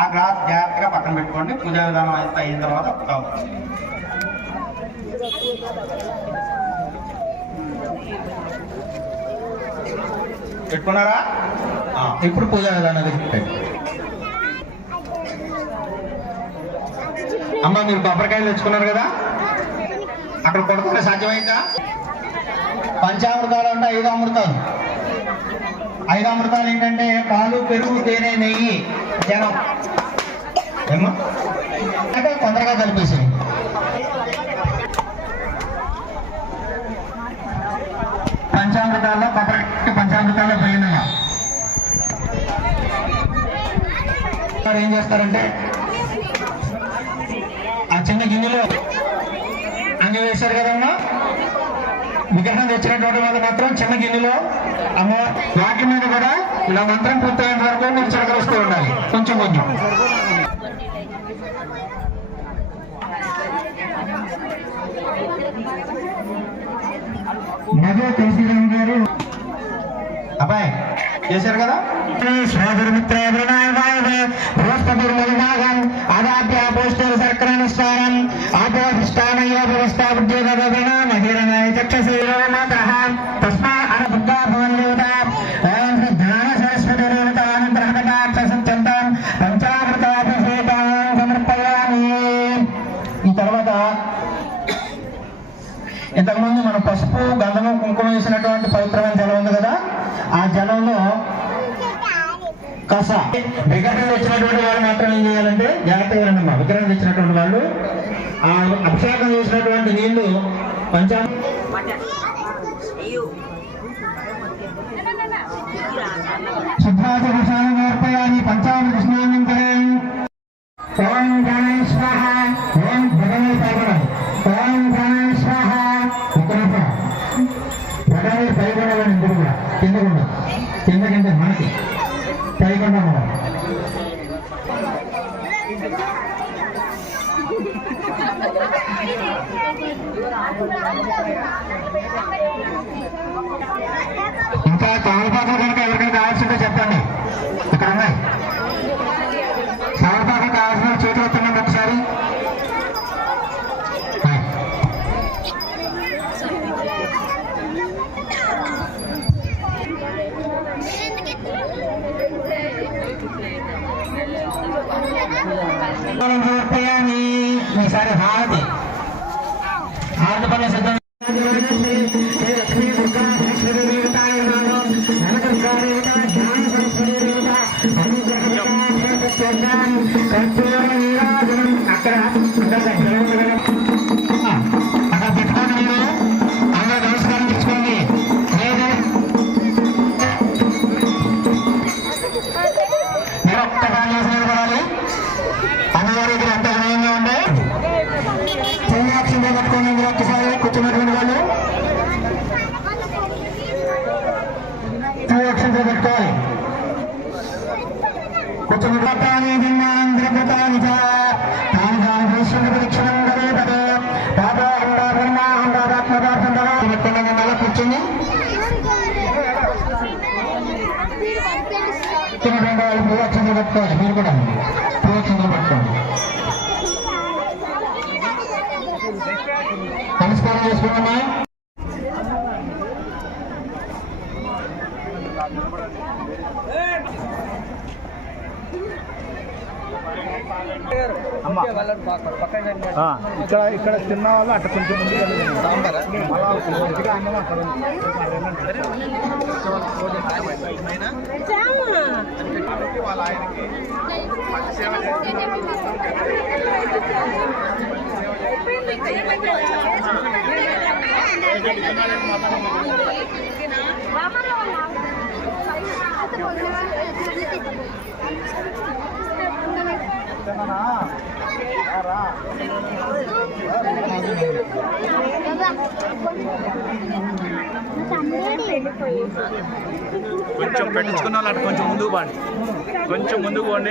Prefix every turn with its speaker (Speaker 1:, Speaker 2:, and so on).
Speaker 1: ఆ గ్లాస్ జాగ్రత్తగా పక్కన పెట్టుకోండి. పూజా విధానం అంతా అయిన తర్వాత అప్పుడు పెట్టుకున్నారా? ఇప్పుడు పూజా విధానం పెట్టండి అమ్మ మీరు కొబ్బరికాయలు తెచ్చుకున్నారు కదా? అక్కడ కొడుకుంటే సాధ్యమైందా? పంచామృతాలు అంటే ఐదు అమృతాలు. ఐదు అమృతాలు ఏంటంటే పాలు పెరుగు తేనె నెయ్యి. జనం. ఏమో అంటే తొందరగా కలిపేసి పంచామృతాల్లో కొబ్బరి పంచామృతాల్లో పోయిందమ్మా ఏం చేస్తారంటే ఆ చిన్న గిన్నెలో అన్ని వేశారు కదమ్మా? విగ్రహం తెచ్చినటువంటి వాళ్ళు మాత్రం చిన్న గిన్నెలో అమ్మ వాటి మీద కూడా ఇలా మంత్రం పూర్తయిన వరకు మీరు చిలకరిస్తూ ఉండాలి. కొంచెం కొంచెం. తులసిరామ్ గారు. అబ్బాయి చేశారు కదా? పోస్టర్ ఇంతకుముందు మనం పసుపు గంధము కుంకుమ వేసినటువంటి పవిత్రమైన జలం ఉంది కదా? ఆ జలంలో కస. విగ్రహం తెచ్చినటువంటి వాళ్ళు మాత్రం ఏం చేయాలంటే జాగ్రత్తగా వినండమ్మా విగ్రహం తెచ్చినటువంటి వాళ్ళు ఆ అభిషేకం చేసినటువంటి నీళ్ళు పంచా కిందకంటే మనకి పైగొండ మనం ఇంకా తమలపాకులు కనుక ఎవరికైనా కావాల్సిందో చెప్పండి. ఇక్కడ ఉన్నాయి. ఈసారి హార్డ్. హార్డ్ పని సిద్ధం. కట్టు నెల కూర్చుని కూర్చున్నటువంటి వాళ్ళు పుణ్యాక్షంగా పెట్టుకోవాలి మీరు కూడా. పుణ్యాక్షంగా పెట్టుకోండి నమస్కారం చేసుకున్నామా
Speaker 2: ఇక్కడ ఇక్కడ తిన్న వాళ్ళు అట్ట కొంచెం ముందు కొద్దిగా అన్నం అక్కడ ఉంది. తిన్నానా? రా.
Speaker 3: కొంచెం పెట్టించుకున్న వాళ్ళు కొంచెం ముందుకు పోండి. కొంచెం ముందుకు పోండి.